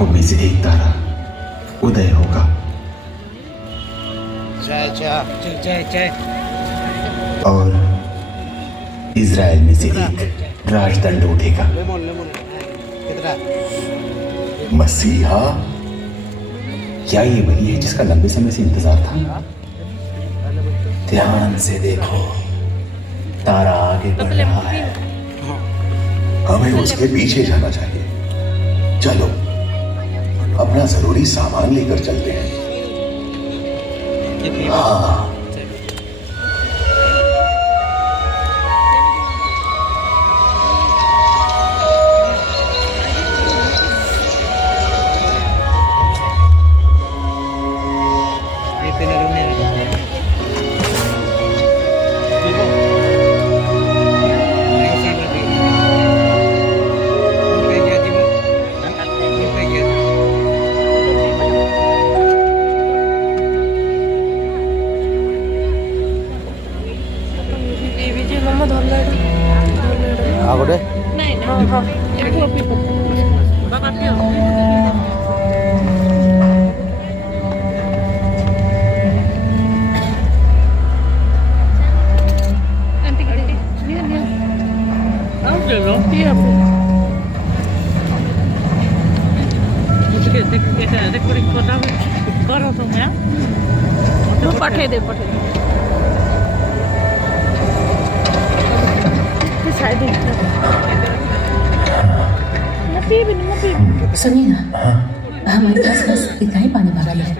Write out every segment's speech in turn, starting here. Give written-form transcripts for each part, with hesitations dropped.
याकूब में से एक तारा उदय होगा और इज़राइल में से एक राजदंड उठेगा। मसीहा, क्या ये वही है जिसका लंबे समय से इंतजार था? ध्यान से देखो, तारा आगे बढ़ रहा है, हमें उसके पीछे जाना चाहिए। चलो अपना जरूरी सामान लेकर चलते हैं। हाँ, सुनिए ना, हमारे पास बस इतना ही पानी भरा है।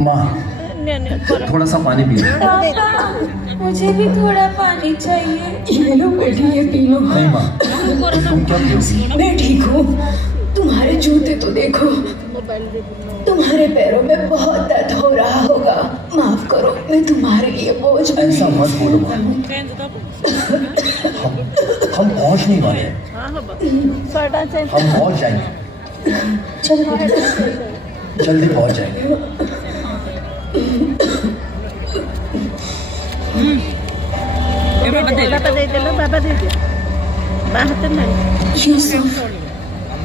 माँ, थोड़ा सा पानी पी लो। मुझे भी थोड़ा पानी चाहिए। ये लो बेटी, ये पी लो। नहीं माँ, तुम क्या पियोगी? मैं ठीक हूँ। तुम्हारे जूते तो देखो, तुम्हारे पैरों में बहुत दर्द हो रहा होगा। माफ करो, मैं तुम्हारे लिए बोझ बनी। ऐसा मत बोलो माँ। हम पहुँच नहीं वाले, हम पहुँच जाएंगे। चलो जल्दी पहुँच जाएंगे। यूसुफ,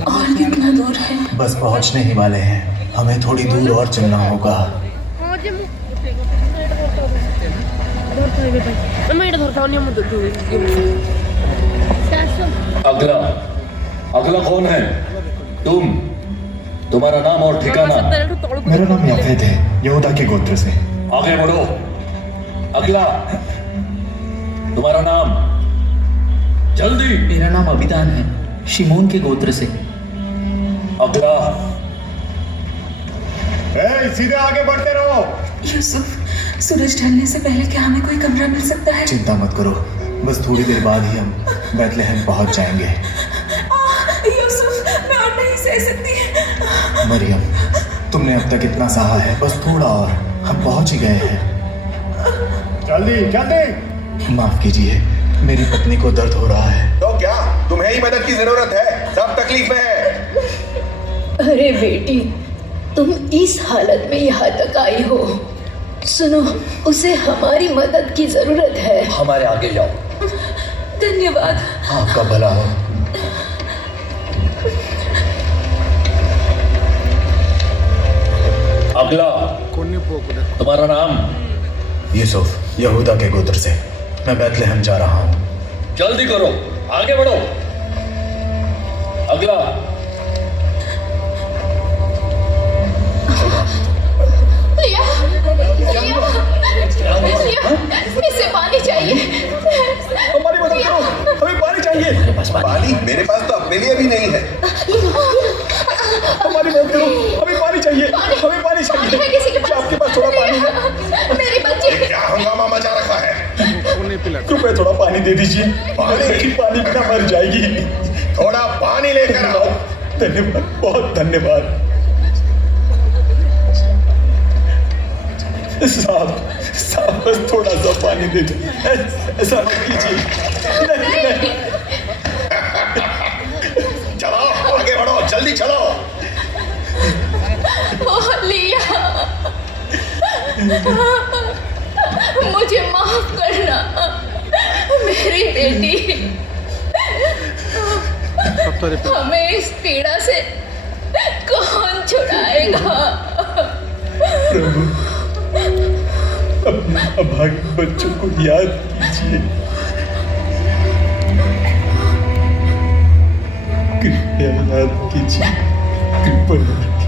और कितना दूर है? बस पहुँचने ही वाले हैं, हमें थोड़ी दूर और चलना होगा। अगला अगला कौन है? तुम्हारा नाम और ठिकाना? मेरा नाम याफेत है, यहूदा के गोत्र से। आगे बढ़ो। अगला, तुम्हारा नाम? जल्दी। मेरा नाम अबिदान है, शिमोन के गोत्र से। अगला। सीधे आगे बढ़ते रहो। यूसुफ, सूरज ढलने से पहले क्या हमें कोई कमरा मिल सकता है? चिंता मत करो, बस थोड़ी देर बाद ही हम बैतलहम पहुंच जाएंगे। यूसुफ, मैं और नहीं सह सकती। मरियम, तुमने अब तक इतना सहा है, बस थोड़ा और, हम पहुंच ही गए हैं। जल्दी जल्दी। माफ कीजिए, मेरी पत्नी को दर्द हो रहा है। तो क्या तुम्हें ही मदद की जरूरत है? सब तकलीफ में है। अरे बेटी, तुम इस हालत में यहाँ तक आई हो। सुनो, उसे हमारी मदद की जरूरत है। हमारे आगे जाओ। धन्यवाद। आपका भला हो। अगला, तुम्हारा नाम? यूसुफ, यहूदा के गोत्र से। मैं बैतलहम जा रहा हूँ। जल्दी करो, आगे बढ़ो। अगला। इसे पानी चाहिए। हमारी मदद करो, हमें पानी चाहिए। पानी मेरे पास तो अपने लिए भी नहीं है। हमारी मदद करो, हमें पानी चाहिए। हमें पानी चाहिए। क्या आपके पास थोड़ा पानी है? मेरी बच्ची। क्या हंगामा मचा रखा है? कृपया थोड़ा पानी दे दीजिए। पानी बिना मर जाएगी। थोड़ा पानी लेकर आओ। धन्यवाद, बहुत धन्यवाद। साहब बस थोड़ा सा पानी दे दो, ऐसा मत कीजिए। चलो आगे बढ़ो, जल्दी चलो। लिया। मुझे माफ करना मेरी बेटी। हमें इस पीड़ा से कौन छुड़ाएगा? प्रभु, अपने अभागे बच्चों को याद कीजिए। कृपया याद कीजिए, कृपया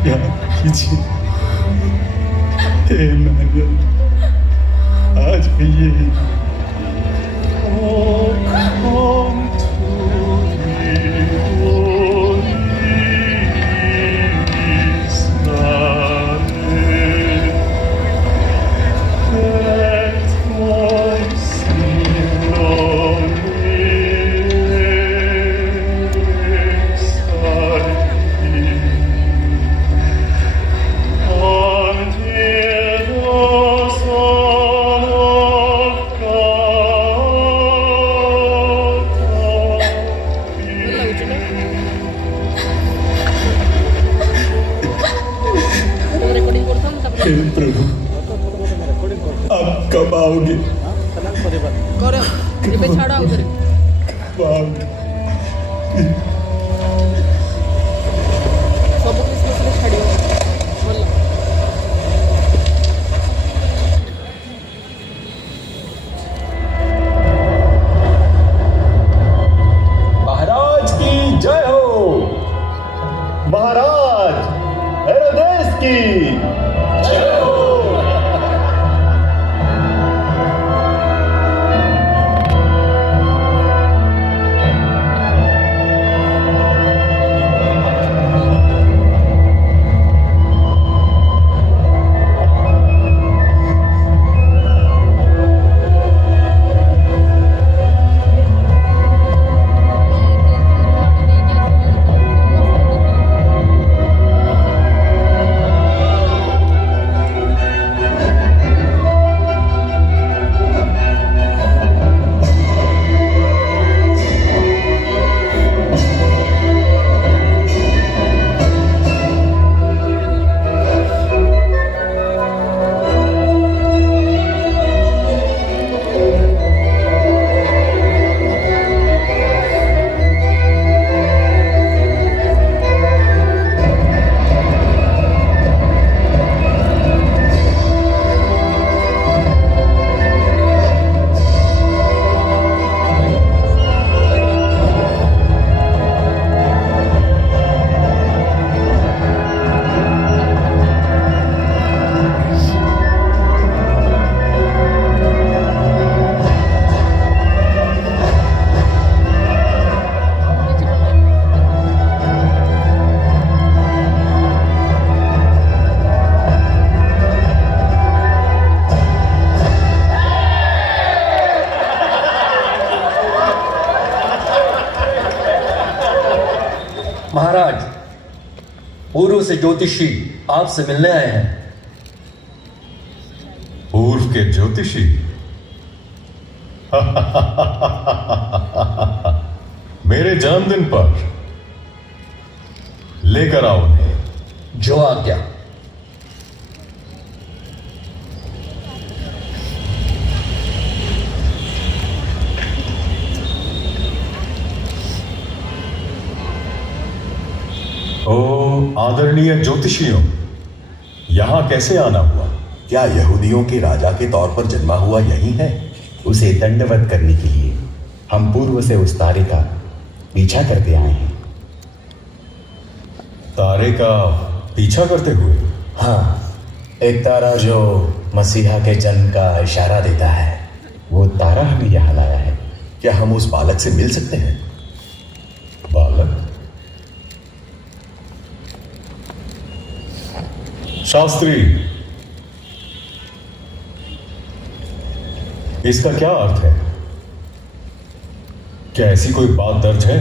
याद कीजिए। हे मैरियम, आज ये प्रभु, आप कब आओगे? कब आओगे? महाराज की जय हो। महाराज हेरोदेस की जय हो। महाराज, पूर्व से ज्योतिषी आपसे मिलने आए हैं। पूर्व के ज्योतिषी? मेरे जन्मदिन पर लेकर आओ उन्हें। जो आज्ञा। ओ आदरणीय ज्योतिषियों, यहां कैसे आना हुआ? क्या यहूदियों के राजा के तौर पर जन्मा हुआ यही है? उसे दंडवत करने के लिए हम पूर्व से उस तारे का पीछा करते आए हैं। तारे का पीछा करते हुए? हाँ, एक तारा जो मसीहा के जन्म का इशारा देता है, वो तारा हमें यहाँ लाया है। क्या हम उस बालक से मिल सकते हैं? बालक? शास्त्री, इसका क्या अर्थ है? क्या ऐसी कोई बात दर्ज है?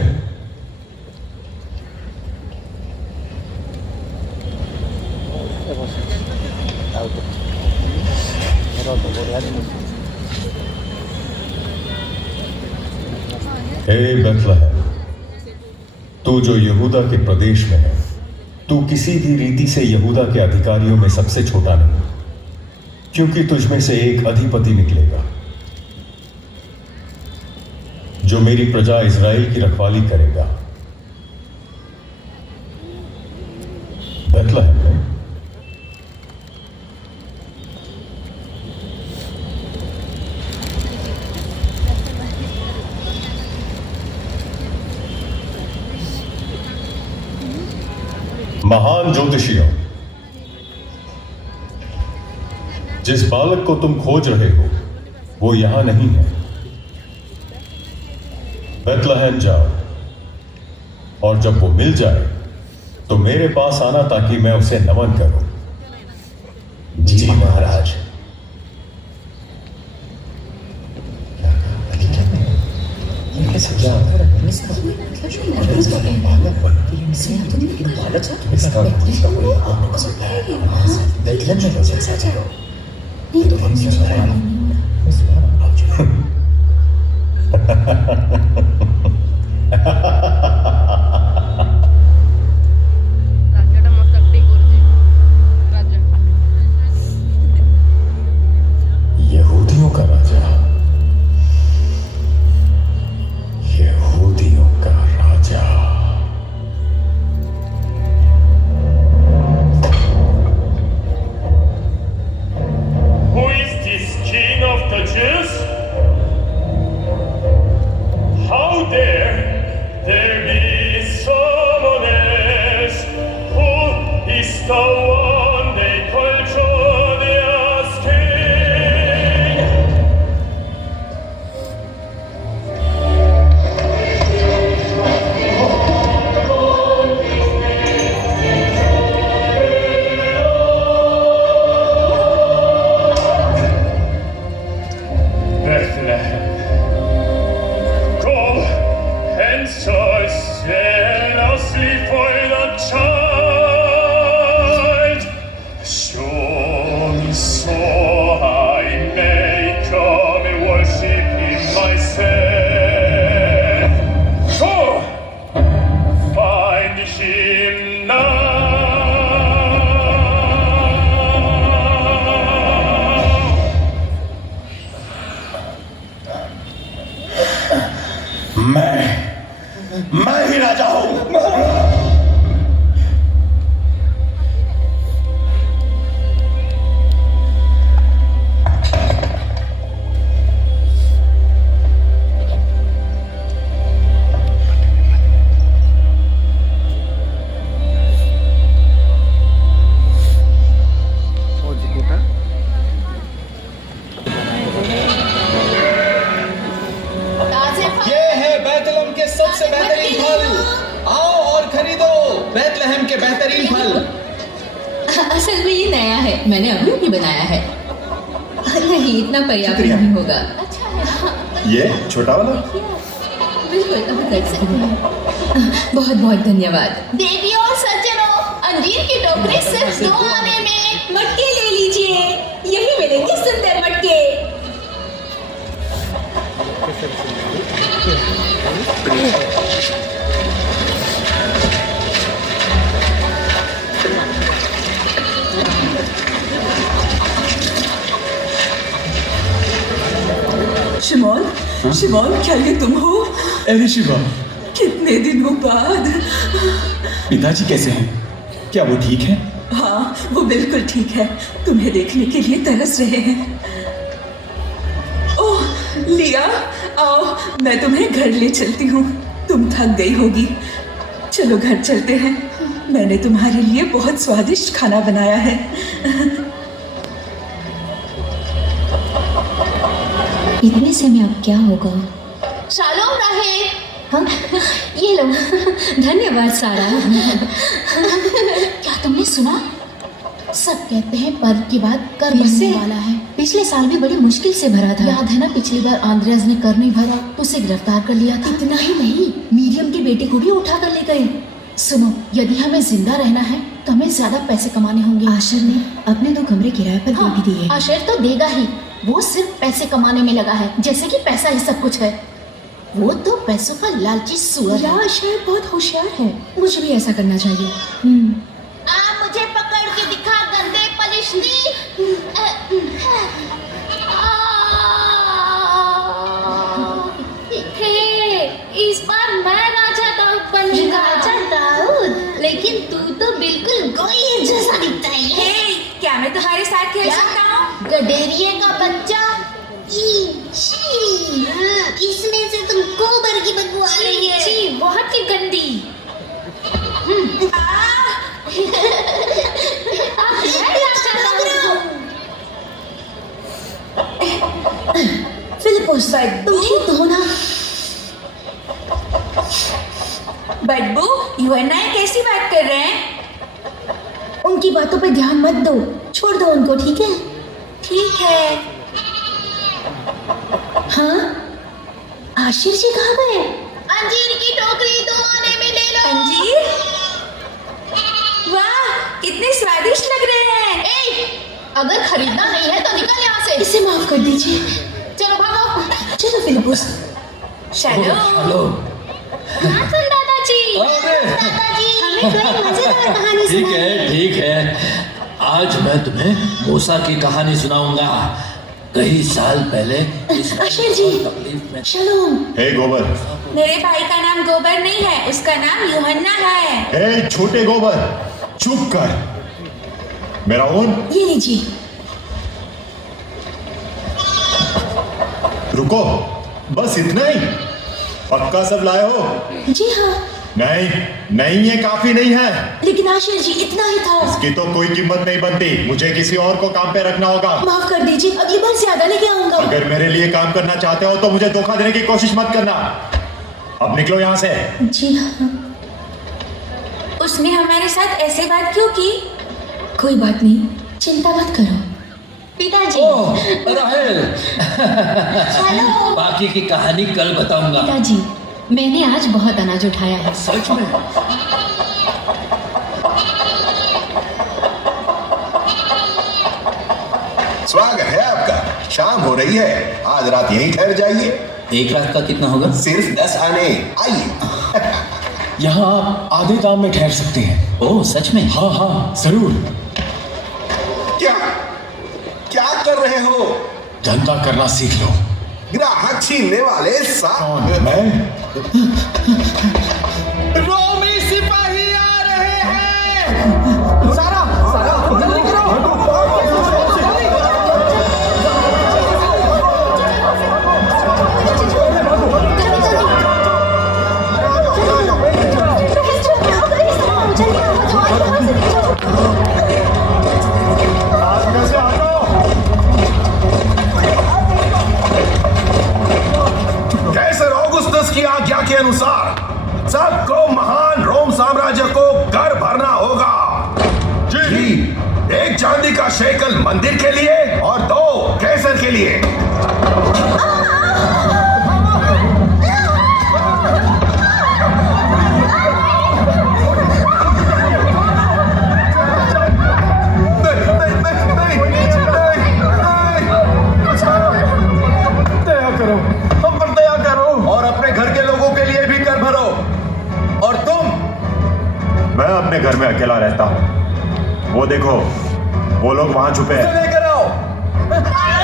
हे बेथलेहम, तू जो यहूदा के प्रदेश में है, तू किसी भी रीति से यहूदा के अधिकारियों में सबसे छोटा नहीं। क्योंकि तुझमें से एक अधिपति निकलेगा जो मेरी प्रजा इज़राइल की रखवाली करेगा। बेथलेहम में महान ज्योतिषियों, जिस बालक को तुम खोज रहे हो वो यहां नहीं है। बेथलेहम जाओ और जब वो मिल जाए तो मेरे पास आना ताकि मैं उसे नमन करूं। जी महाराज। রাজাটা মস্ত অ্যাক্টিং করছে রাজা यहूदियों का राजा, यहूदियों का राजा। Who is this king of the Jews? How dare there be someone else who is the one they call Josiah's king? Bethlehem, go and search zealously for the child. Show me so I may come and worship him myself. Go, find him now. मैं ही राजा हूं। ये है बैतलहम के सबसे बेहतरीन फल। आओ और खरीदो बैतलहम के बेहतरीन फल। असल में ये नया है, मैंने अभी भी बनाया है। नहीं, इतना पर्याप्त नहीं होगा। ये छोटा वाला? बिल्कुल, हम कर सकते हैं। बहुत बहुत धन्यवाद। देवी और सज्जनों, अंजीर की टोकरी सिर्फ 2 आने में। मटके ले लीजिए, यही मिलेंगे सुंदर मटके। शिमोन, शिमोन, क्या ये तुम हो? अरे शिवा, कितने दिनों बाद। पिताजी कैसे हैं? क्या वो ठीक है? हाँ, वो बिल्कुल ठीक है। तुम्हें देखने के लिए तरस रहे हैं। ओह लिया, आओ मैं तुम्हें घर ले चलती हूँ। तुम थक गई होगी। चलो घर चलते हैं। मैंने तुम्हारे लिए बहुत स्वादिष्ट खाना बनाया है। इतने समय अब क्या होगा? शालोम रहे। हाँ, ये लो। धन्यवाद सारा। क्या तुमने सुना? सब कहते हैं पर्व के बाद कर बनने वाला है। पिछले साल भी बड़ी मुश्किल से भरा था। याद है ना, पिछली बार आंद्रेयास ने कर नहीं भरा तो उसे गिरफ्तार कर लिया था। इतना ही नहीं, मीरियम की बेटी को भी उठा कर ले गए। सुनो, यदि हमें जिंदा रहना है तो हमें ज्यादा पैसे कमाने होंगे। आशर ने अपने 2 कमरे किराए पर दे भी दिए। आशर तो देगा ही, वो सिर्फ पैसे कमाने में लगा है, जैसे कि पैसा ही सब कुछ है। वो तो पैसों का लालची सुअर है। आशर बहुत होशियार है, मुझे भी ऐसा करना चाहिए। आप मुझे पकड़ के दिखा, गंदे पलिश इस बार मैं राजा दाऊद बनूंगा। राजा दाऊद? लेकिन तू तो बिल्कुल गोलियत जैसा दिखता है। क्या मैं तुम्हारे साथ खेल सकता हूँ? गडेरिये का बच्चा। इसमें से तुम गोबर की बदबू आ रही है। छी, बहुत ही गंदी। फिलिपोस, तुम ठीक तो हो ना? बदबू, यूहन्ना कैसी बात कर रहे हैं? उनकी बातों पे ध्यान मत दो, छोड़ दो उनको, ठीक है? ठीक है। हाँ, आशीष जी कहाँ गए? अंजीर की टोकरी 2 आने में ले लो। अंजीर? वाह, कितने स्वादिष्ट लग रहे हैं। अगर खरीदना नहीं है तो निकल यहाँ से। इसे माफ कर दीजिए। चलो भागो। चलो फिलिपोस। चलो। हेलो। हाँ सुन दादाजी। दादाजी, हमें कोई मजेदार कहानी सुनाइए। ठीक है। आज मैं तुम्हें मूसा की कहानी सुनाऊंगा। कई साल पहले इस आशीष जी, तकलीफ में। शलोम। हे गोबर। मेरे भाई का नाम गोबर नहीं है, उसका नाम यूहन्ना है। हे छोटे गोबर, चुप कर। मेरा ऊन ये लीजिए। रुको, बस इतना ही? पक्का सब लाए हो? जी हाँ। नहीं, ये काफी नहीं है। लेकिन आशीष जी, इतना ही था। इसकी तो कोई कीमत नहीं बनती। मुझे किसी और को काम पे रखना होगा। माफ कर दीजिए, अगली बार ज्यादा लेके आऊंगा। अगर मेरे लिए काम करना चाहते हो तो मुझे धोखा देने की कोशिश मत करना। अब निकलो यहाँ से। जी हाँ। उसने हमारे साथ ऐसे बात क्यों की? कोई बात नहीं, चिंता मत करो। पिताजी। ओह, राहेल। हेलो। बाकी की कहानी कल बताऊंगा। पिताजी, मैंने आज बहुत अनाज उठाया है। सच में? स्वागत है आपका। शाम हो रही है, आज रात यहीं ठहर जाइए। 1 लाख का कितना होगा? सिर्फ 10 आने। आइए। यहाँ आप आधे दाम में ठहर सकते हैं। ओह, सच में? हाँ, जरूर। क्या कर रहे हो? धंधा करना सीख लो। ग्राहक छीनने वाले साहब। मैं? रोमी सिपाही आ रहे हैं। सारा जल्दी करो। कैसर ऑगुस्तस की आज्ञा के अनुसार सबको महान रोम साम्राज्य को कर भरना होगा। जी। 1 चांदी का शेकल मंदिर के लिए और 2 कैसर के लिए। दया करो, हम पर दया करो। और अपने घर के लोगों के लिए भी कर भरो। और तुम? मैं अपने घर में अकेला रहता हूँ। वो देखो, वो लोग वहां छुपे हैं। लेकर आओ।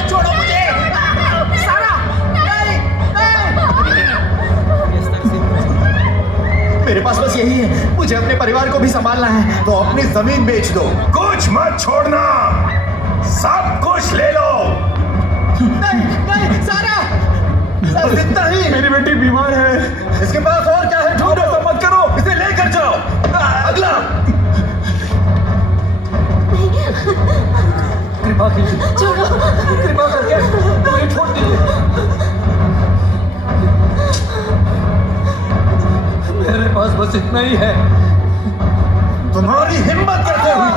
छोड़ो मुझे। सारा, नहीं। मेरे पास बस यही है, मुझे अपने परिवार को भी संभालना है, तो अपनी जमीन बेच दो। कुछ मत छोड़ना, सब कुछ ले लो। नहीं, सारा, जितना ही। मेरी बेटी बीमार है, इसके पास और क्या है? ढूंढो, तो मत करो, इसे लेकर जाओ। अगला। कृपा कीजिए, छोड़ो, कृपा करके मुझे छोड़ दीजिए। मेरे पास बस इतना ही है। तुम्हारी हिम्मत कैसे हुई?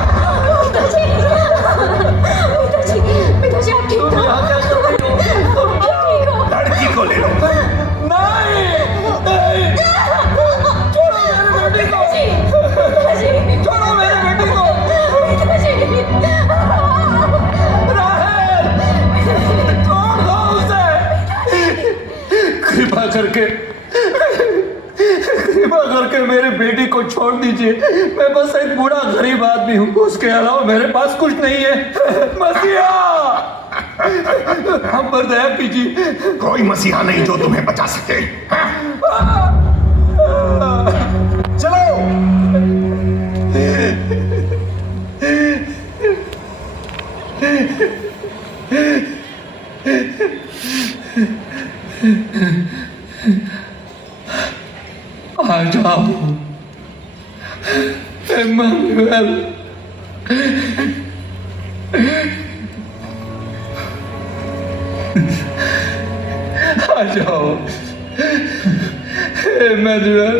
पिताजी, आप ठीक हो? लड़की को ले लो। नहीं, छोड़ो मेरे बेटी को। छोड़ो मेरे बेटी को। राहेल, छोड़ दो उसे। कृपा करके मेरे बेटी को को छोड़ दीजिए। मैं बस एक बूढ़ा गरीब आदमी हूँ, उसके अलावा मेरे पास कुछ नहीं है। मसीहा, हम पर दया कीजिए। कोई मसीहा नहीं जो तुम्हें बचा सके। चलो। आ जाओ इम्मानुएल। आ जाओ इम्मानुएल।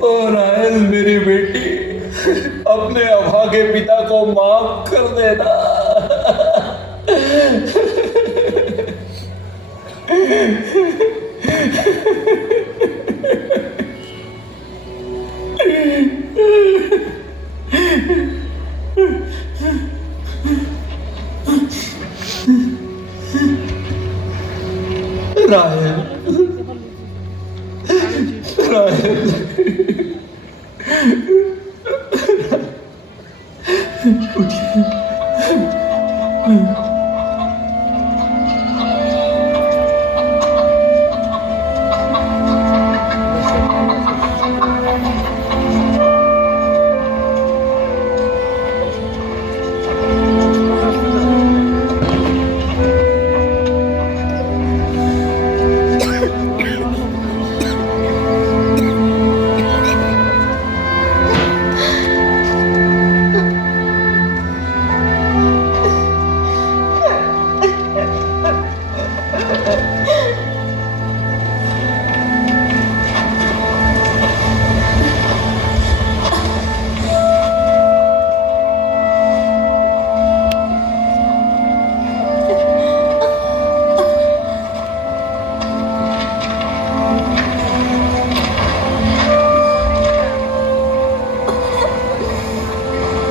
और राहेल मेरी बेटी, अपने अभागे पिता को माफ कर देना। राहेल, राहेल, उठिए।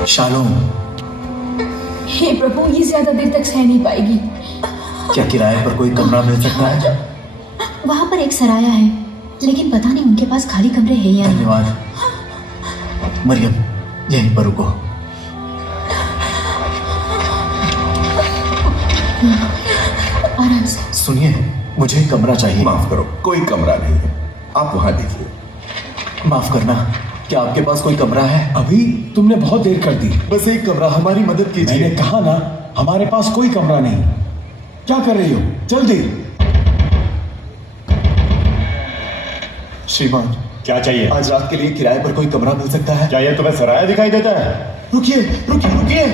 शालोम, हे प्रभु, ये ज्यादा देर तक सह नहीं पाएगी। क्या किराए पर कोई कमरा मिल सकता है? वहां पर एक सराया है, लेकिन पता नहीं उनके पास खाली कमरे हैं या नहीं। धन्यवाद। मरियम, यहीं पर रुको। आराम से। सुनिए, मुझे कमरा चाहिए। माफ करो, कोई कमरा नहीं है। आप वहां देखिए। माफ करना, क्या आपके पास कोई कमरा है? अभी तुमने बहुत देर कर दी। बस एक कमरा, हमारी मदद कीजिए। मैंने कहा ना, हमारे पास कोई कमरा नहीं। क्या कर रही हो? जल्दी। श्रीमान, क्या चाहिए? आज रात के लिए किराए पर कोई कमरा मिल सकता है? क्या यह तुम्हें सराया दिखाई देता है? रुकिए, रुकिए, रुकिए।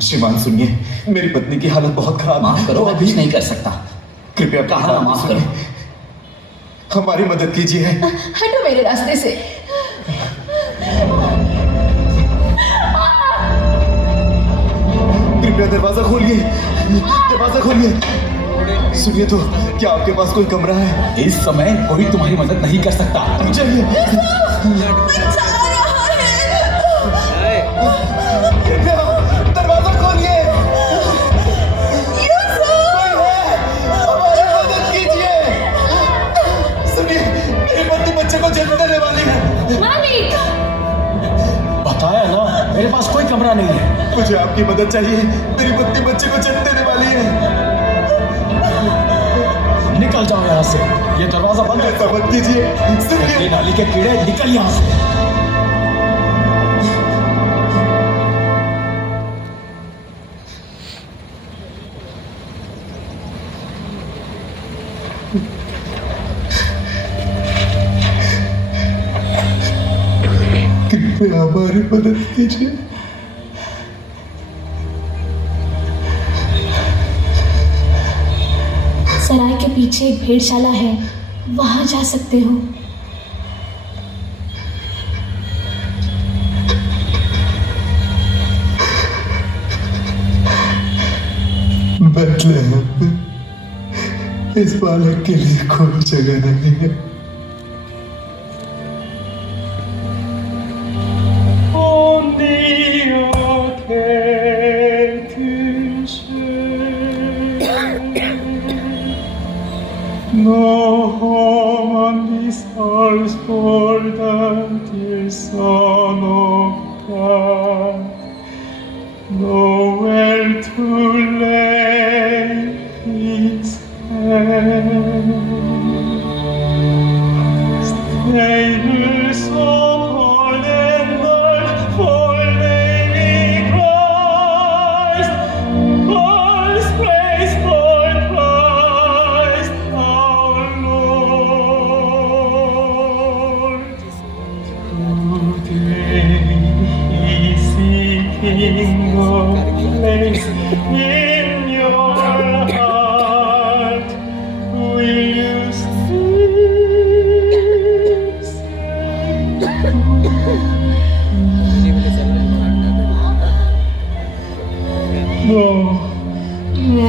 श्रीमान सुनिए, मेरी पत्नी की हालत बहुत खराब है। माफ करो, मैं कुछ नहीं कर सकता। कृपया कहा ना माफ करो। हमारी मदद कीजिए। हटो मेरे रास्ते से। कृपया दरवाजा खोलिए, दरवाजा खोलिए। सुनिए तो, क्या आपके पास कोई कमरा है? इस समय कोई तुम्हारी मदद नहीं कर सकता। चलिए। दरवाजा खोलिए। हमारी मदद कीजिए। सुनिए, मेरी पत्नी बच्चे को जन्म देने वाली है। मालिक! बताया ना, मेरे पास कोई कमरा नहीं है। मुझे आपकी मदद चाहिए, मेरी पत्नी बच्चे को जन्म देने वाली है। निकल जाओ यहाँ से, ये दरवाजा बंद है। ऐसा मत कीजिए। सुनिए, नाली के कीड़े, निकल यहाँ से। कृपया हमारी मदद कीजिए। सराय के पीछे एक भेड़शाला है, वहां जा सकते हो। बेथलेहम में इस बालक के लिए कोई जगह नहीं है। No home on this earth for the dear Son of God, nowhere to lay his head. Strangers of all and earth for baby Christ, God's praise for Christ our Lord. Today He's seeking a place in your heart. Will you still say no? No.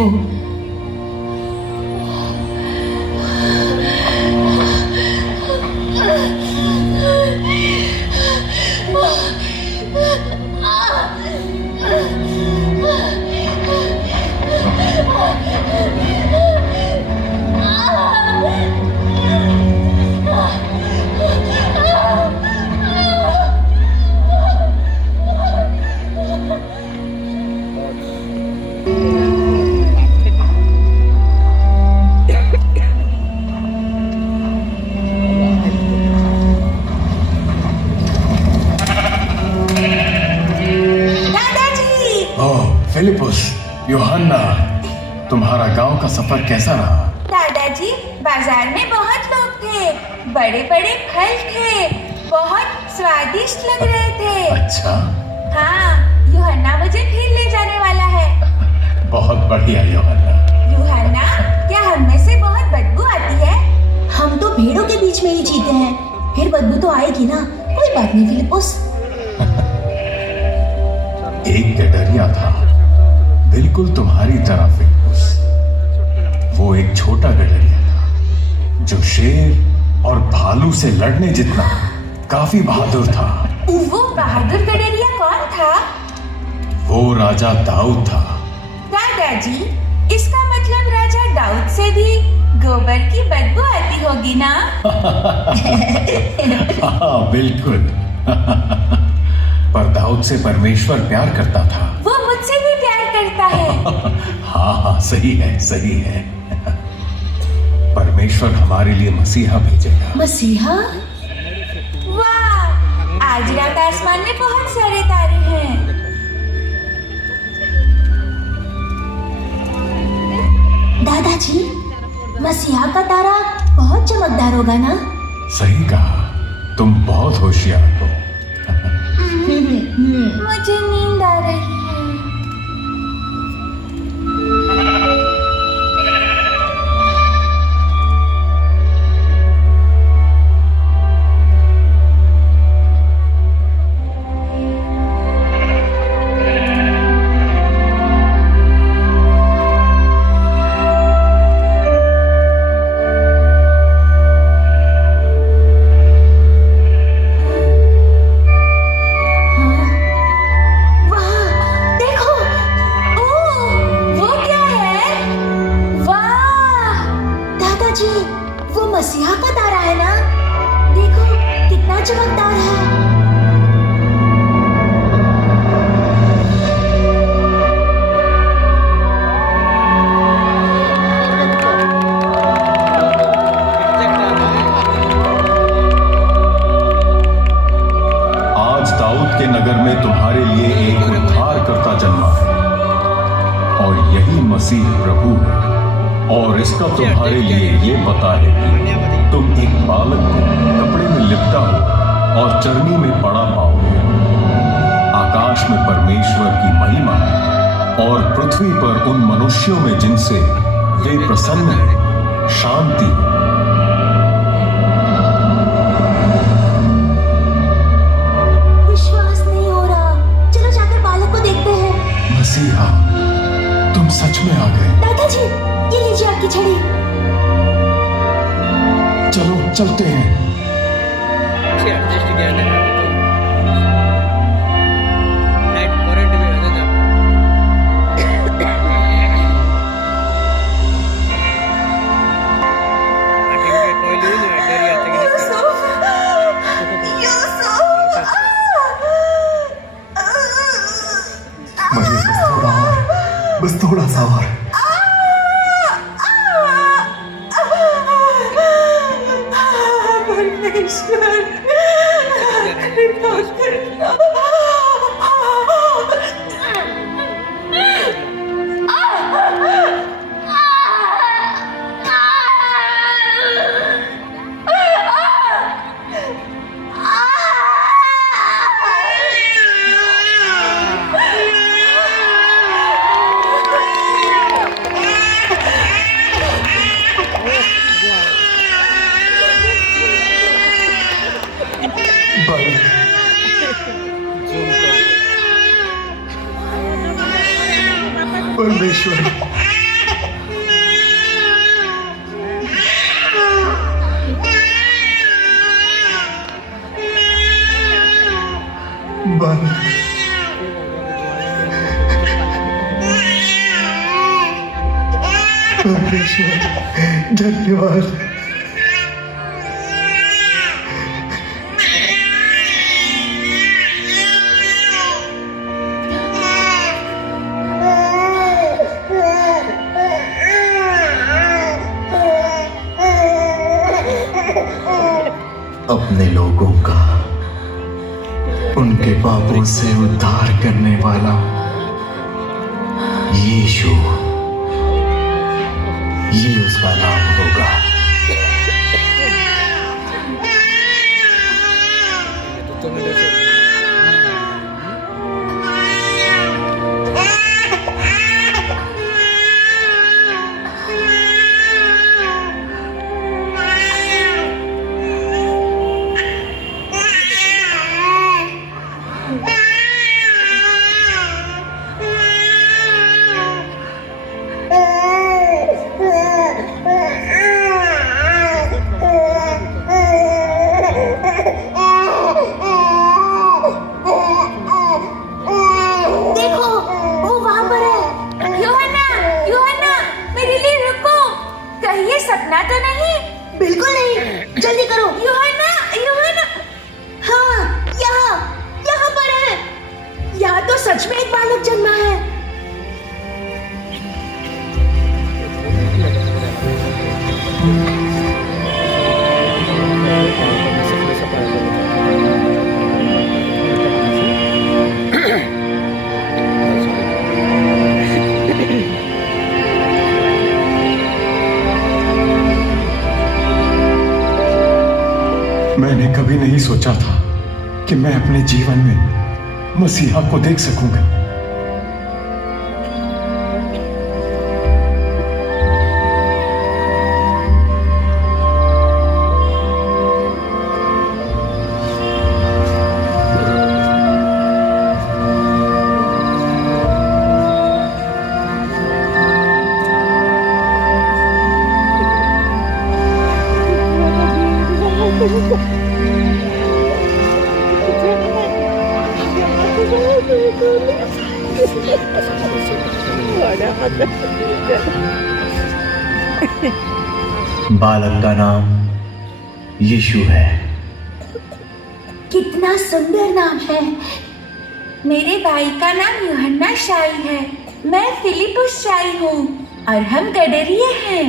Philip, यूहन्ना, तुम्हारा गांव का सफर कैसा रहा? दादाजी, बाजार में बहुत लोग थे, बड़े बड़े फल थे, बहुत स्वादिष्ट लग रहे थे। अच्छा? हाँ, यूहन्ना मुझे फिर ले जाने वाला है। बहुत बढ़िया यूहन्ना। यूहन्ना, क्या हम में से बहुत बदबू आती है? हम तो भेड़ों के बीच में ही जीते हैं, फिर बदबू तो आएगी ना। कोई बात नहीं फिलिपुस। एक गडरिया था, बिल्कुल तुम्हारी तरह फिलिपुस। वो एक छोटा गडरिया था जो शेर और भालू से लड़ने जितना काफी बहादुर था। वो बहादुर गडरिया कौन था? वो राजा दाऊद था। दादाजी, इसका मतलब राजा दाऊद से भी गोबर की बदबू आती होगी ना? हाँ, बिल्कुल। पर दाऊद से परमेश्वर प्यार करता था। वो मुझसे भी प्यार करता है। हाँ, सही है, सही है। परमेश्वर हमारे लिए मसीहा भेजेगा। मसीहा? वाह, आज रात आसमान में बहुत सारे तारे हैं। दादाजी, मसीहा का तारा बहुत चमकदार होगा ना? सही कहा, तुम बहुत होशियार हो। मुझे नींद आ रही है। आ रहा है ना? देखो कितना चमकदार है। आज दाऊद के नगर में तुम्हारे लिए एक उद्धारकर्ता जन्मा है और यही मसीह प्रभु है। और इसका तुम्हारे लिए ये पता है कि तुम एक बालक को कपड़े में लिपटा हो और चरनी में पड़ा पाओगे। आकाश में परमेश्वर की महिमा और पृथ्वी पर उन मनुष्यों में जिनसे वे प्रसन्न हैं शांति। विश्वास नहीं हो रहा। चलो जाकर बालक को देखते हैं। मसीहा, तुम सच में आ गए। दादाजी, ये लीजिए आपकी छड़ी। चलो चलते हैं। बस थोड़ा सा और। परमेश्वर, कृपा करना। परमेश्वर, परमेश्वर धन्यवाद। अपने लोगों का उनके पापों से उद्धार करने वाला यीशु, ये उसका नाम होगा। सपना तो नहीं? बिल्कुल नहीं, जल्दी करो। यूहन्ना, यूहन्ना। हाँ, यहाँ पर है। यहाँ तो सच में एक बालक जन्मा है। मैंने कभी नहीं सोचा था कि मैं अपने जीवन में मसीहा को देख सकूंगा। बालक का नाम यीशु है। कितना सुंदर नाम है। मेरे भाई का नाम यूहन्ना शाई है। मैं फिलिपुस शाई हूँ और हम गडरिये हैं।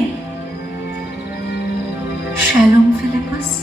शैलोम फिलिपस।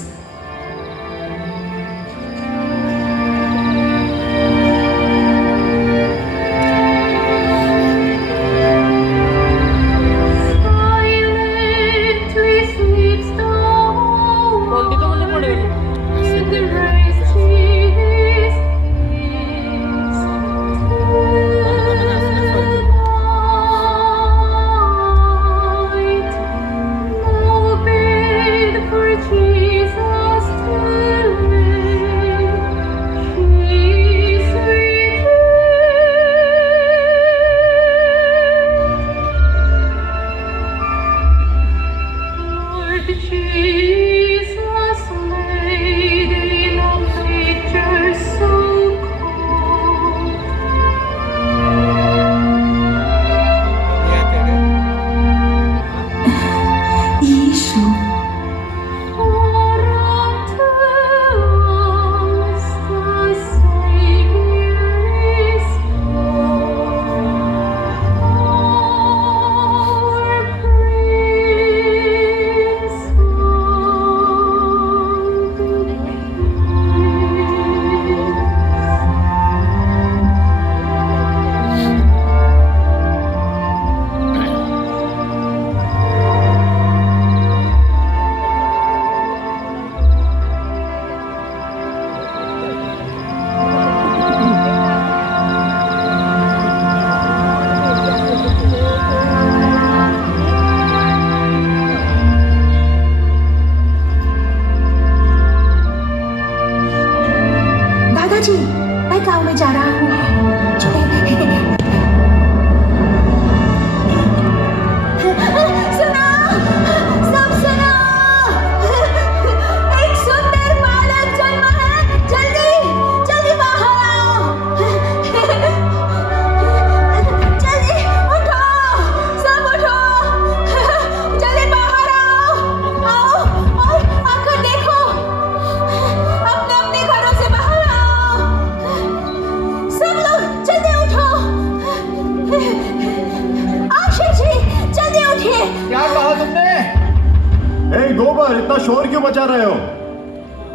इतना शोर क्यों मचा रहे हो?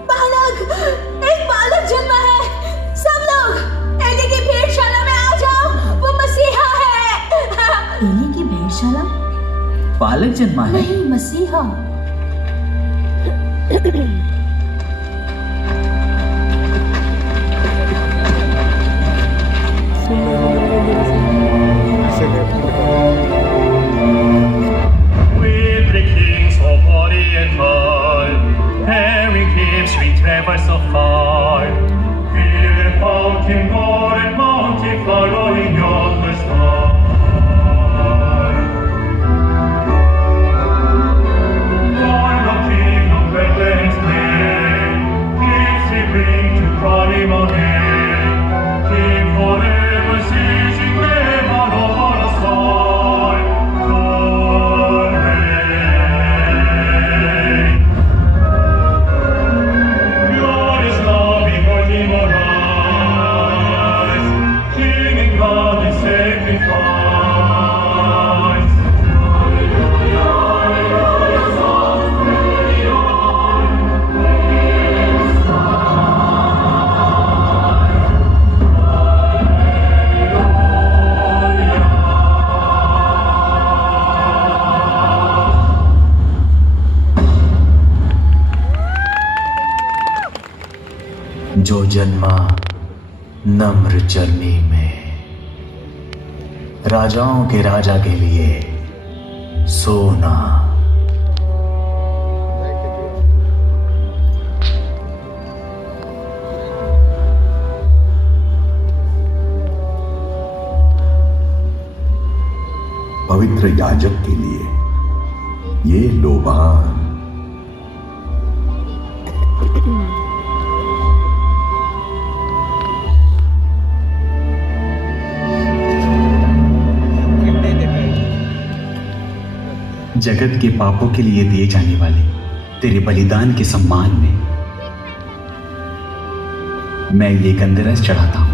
बालक, एक बालक जन्मा है। सब लोग एली की भेड़शाला में आ जाओ, वो मसीहा है। एली की भेड़शाला? बालक जन्मा है? नहीं, मसीहा। Ever so far, feel the fountain more and multiply, rolling on the sky. Lord of Kingdom, Bethlehem's name, keeps he bring to cry him again. King forever ceasing, never over the side. Lord reign. God is love before him arise. King and God in sacrifice. जो जन्मा नम्र चरनी में, राजाओं के राजा के लिए सोना। पवित्र याजक के लिए ये लोबान। जगत के पापों के लिए दिए जाने वाले तेरे बलिदान के सम्मान में मैं ये गंधरस चढ़ाता हूं।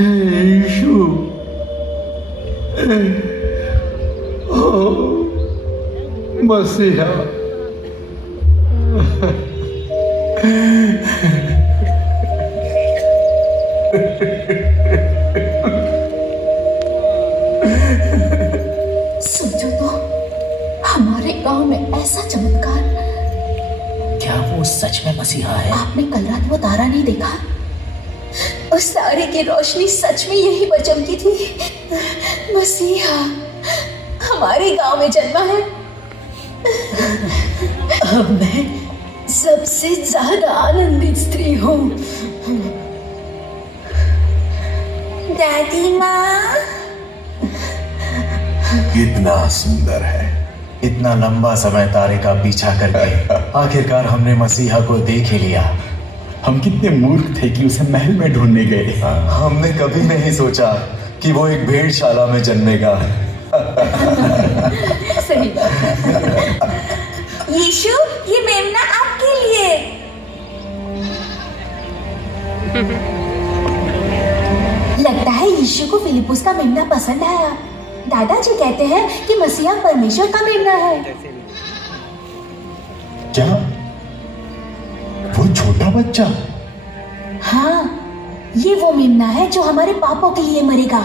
यीशु, मसीहा, सोचो तो, हमारे गांव में ऐसा चमत्कार। क्या वो सच में मसीहा है? आपने कल रात वो तारा नहीं देखा? उस तारे की रोशनी सच में यहीं पर चमकी थी। मसीहा हमारे गांव में जन्मा है। अब मैं सबसे ज्यादा आनंदित स्त्री हूँ। दादी माँ, कितना सुंदर है। इतना लंबा समय तारे का पीछा करके आखिरकार हमने मसीहा को देख ही लिया। हम कितने मूर्ख थे कि उसे महल में ढूंढने गए। हमने कभी नहीं सोचा कि वो एक भेड़शाला में जन्मेगा। सही बात। यीशु, ये मेमना आपके लिए। लगता है यीशु को फिलिपुस का मेमना पसंद आया। दादाजी कहते हैं कि मसीहा परमेश्वर का मेमना है। क्या वो छोटा बच्चा? हाँ, ये वो मेमना है जो हमारे पापों के लिए मरेगा।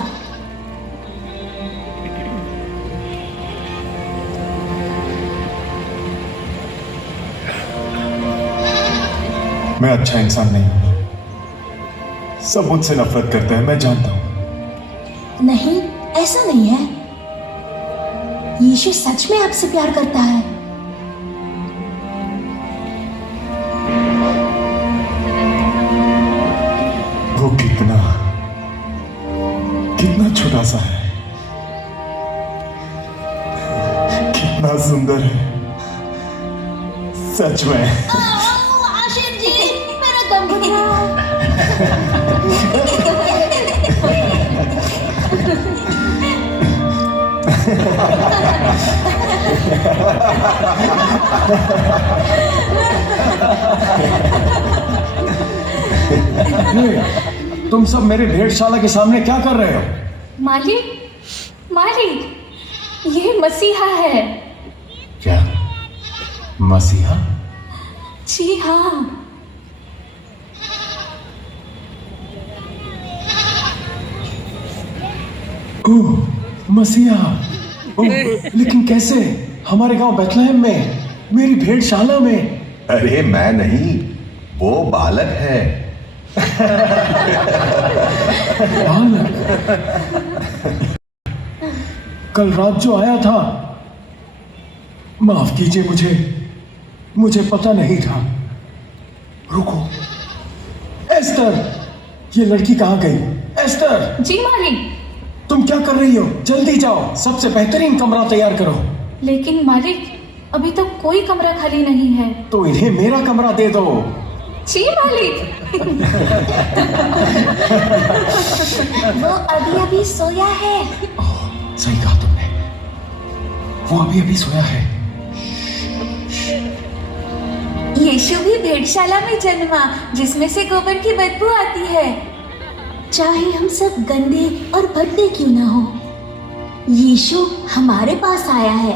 मैं अच्छा इंसान नहीं हूं। सब मुझसे नफरत करते हैं, मैं जानता हूं। नहीं, ऐसा नहीं है। यीशु सच में आपसे प्यार करता है। वो कितना छोटा सा है, कितना सुंदर है। सच में। आशिफ जी, मेरा दम घुट रहा है। तुम सब मेरे भेड़शाला के सामने क्या कर रहे हो? मालिक, मालिक, ये मसीहा है। क्या मसीहा? जी हाँ। ओह, मसीहा। ओह, लेकिन कैसे? हमारे गांव बेथलेहम में, मेरी भेड़शाला में। अरे मैं नहीं, वो बालक है। कल रात जो आया था, माफ कीजिए, मुझे पता नहीं था। रुको, एस्टर, ये लड़की कहाँ गई? एस्टर। जी मालिक। तुम क्या कर रही हो? जल्दी जाओ, सबसे बेहतरीन कमरा तैयार करो। लेकिन मालिक, अभी तो कोई कमरा खाली नहीं है। तो इन्हें मेरा कमरा दे दो। जी मालिक। वो अभी सोया है। सही कहा तुमने, वो अभी सोया है। यीशु भी भेड़शाला में जन्मा, जिसमें से गोबर की बदबू आती है। चाहे हम सब गंदे और भद्दे क्यों ना हो, यीशु हमारे पास आया है।